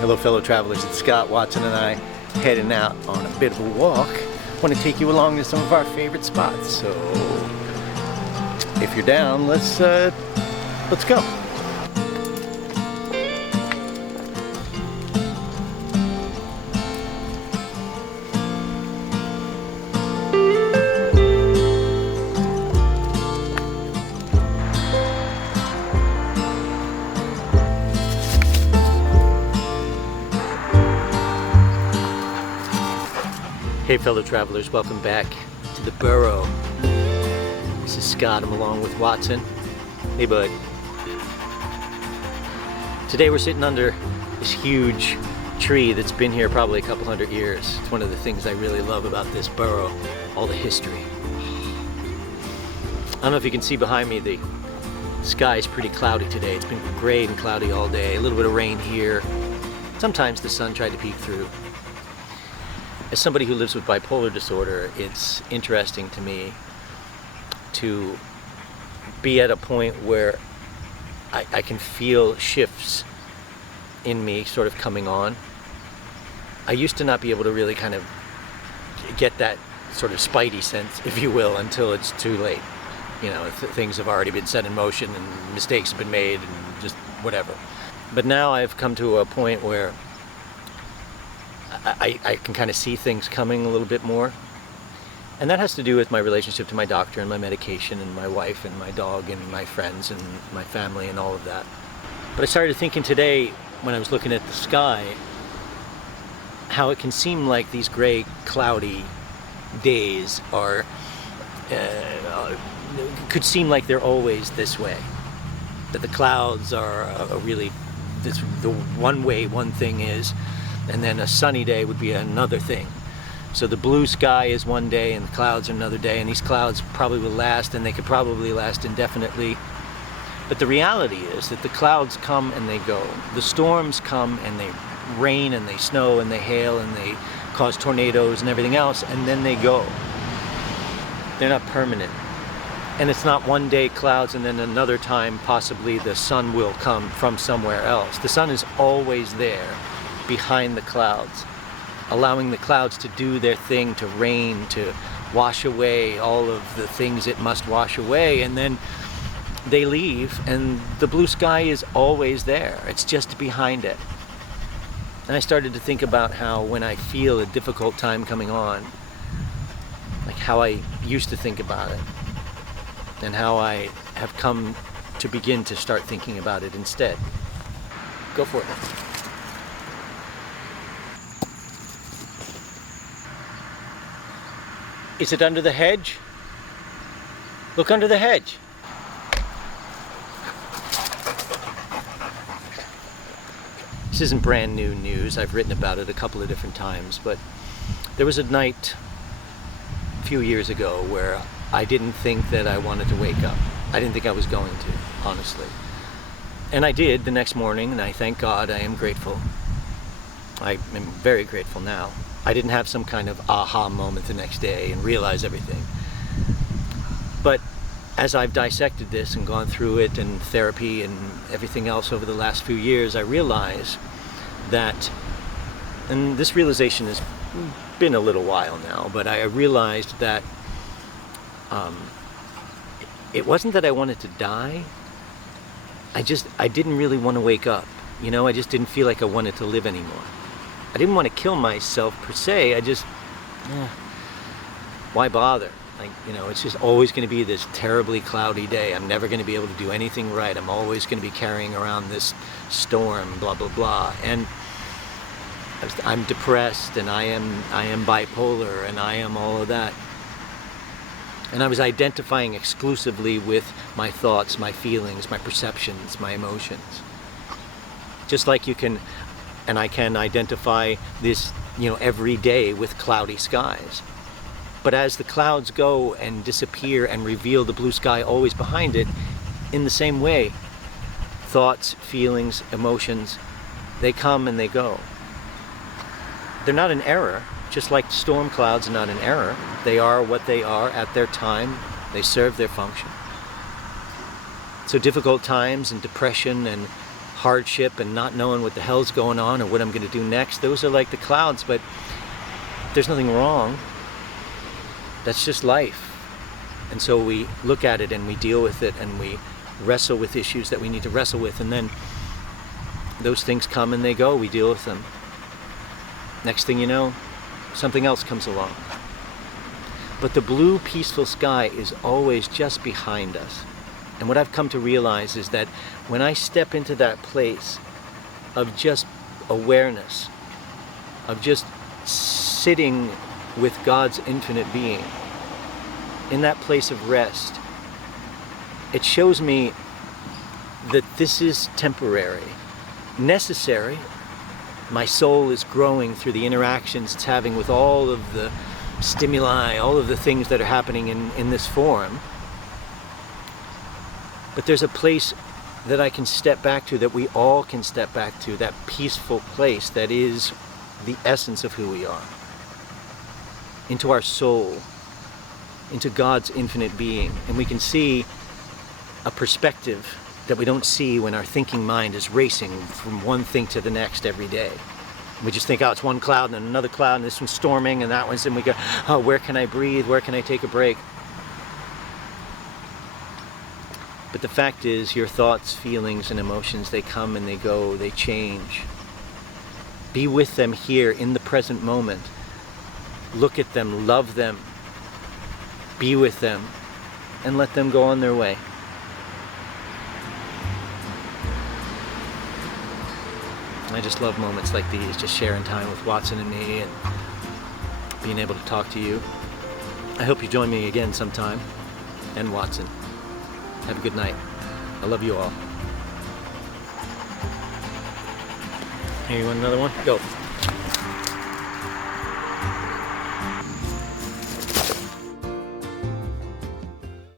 Hello fellow travelers, it's Scott, Watson and I heading out on a bit of a walk. I want to take you along to some of our favorite spots, so if you're down, let's go. Hey fellow travelers, welcome back to the Borough. This is Scott, I'm along with Watson. Hey bud. Today we're sitting under this huge tree that's been here probably a couple hundred years. It's one of the things I really love about this borough, all the history. I don't know if you can see behind me, the sky is pretty cloudy today. It's been gray and cloudy all day, a little bit of rain here. Sometimes the sun tried to peek through. As somebody who lives with bipolar disorder, it's interesting to me to be at a point where I can feel shifts in me sort of coming on. I used to not be able to really kind of get that sort of spidey sense, if you will, until it's too late. You know, things have already been set in motion and mistakes have been made and just whatever. But now I've come to a point where I can kind of see things coming a little bit more. And that has to do with my relationship to my doctor and my medication and my wife and my dog and my friends and my family and all of that. But I started thinking today, when I was looking at the sky, how it can seem like these gray, cloudy days are, could seem like they're always this way. That the clouds are really, the one way one thing is, and then a sunny day would be another thing. So the blue sky is one day and the clouds are another day, and these clouds probably will last, and they could probably last indefinitely. But the reality is that the clouds come and they go. The storms come and they rain and they snow and they hail and they cause tornadoes and everything else, and then they go. They're not permanent. And it's not one day clouds and then another time possibly the sun will come from somewhere else. The sun is always there, behind the clouds, allowing the clouds to do their thing, to rain, to wash away all of the things it must wash away, and then they leave and the blue sky is always there. It's just behind it. And I started to think about how when I feel a difficult time coming on, like how I used to think about it and how I have come to begin to start thinking about it instead. Go for it. Is it under the hedge? Look under the hedge. This isn't brand new news. I've written about it a couple of different times, but there was a night a few years ago where I didn't think that I wanted to wake up. I didn't think I was going to, honestly. And I did the next morning, and I thank God, I am grateful. I am very grateful now. I didn't have some kind of aha moment the next day and realize everything. But as I've dissected this and gone through it and therapy and everything else over the last few years, I realize that, and this realization has been a little while now, but I realized that it wasn't that I wanted to die. I didn't really want to wake up. You know, I just didn't feel like I wanted to live anymore. I didn't want to kill myself per se. I just, why bother? Like, you know, it's just always going to be this terribly cloudy day. I'm never going to be able to do anything right. I'm always going to be carrying around this storm, blah, blah, blah. And I'm depressed, and I am bipolar, and I am all of that. And I was identifying exclusively with my thoughts, my feelings, my perceptions, my emotions. Just like you can, and I can identify this, you know, every day with cloudy skies. But as the clouds go and disappear and reveal the blue sky always behind it, in the same way, thoughts, feelings, emotions, they come and they go. They're not an error, just like storm clouds are not an error. They are what they are at their time. They serve their function. So difficult times and depression and hardship and not knowing what the hell's going on or what I'm going to do next. Those are like the clouds, but there's nothing wrong. That's just life. And so we look at it and we deal with it and we wrestle with issues that we need to wrestle with, and then those things come and they go. We deal with them. Next thing you know, something else comes along. But the blue, peaceful sky is always just behind us. And what I've come to realize is that when I step into that place of just awareness, of just sitting with God's infinite being, in that place of rest, it shows me that this is temporary, necessary. My soul is growing through the interactions it's having with all of the stimuli, all of the things that are happening in this form. But there's a place that I can step back to, that we all can step back to, that peaceful place that is the essence of who we are. Into our soul, into God's infinite being. And we can see a perspective that we don't see when our thinking mind is racing from one thing to the next every day. We just think, oh, it's one cloud and then another cloud and this one's storming and that one's, and we go, oh, where can I breathe? Where can I take a break? But the fact is, your thoughts, feelings, and emotions, they come and they go, they change. Be with them here in the present moment. Look at them, love them, be with them, and let them go on their way. I just love moments like these, just sharing time with Watson and me and being able to talk to you. I hope you join me again sometime, and Watson. Have a good night. I love you all. Hey, you want another one? Go.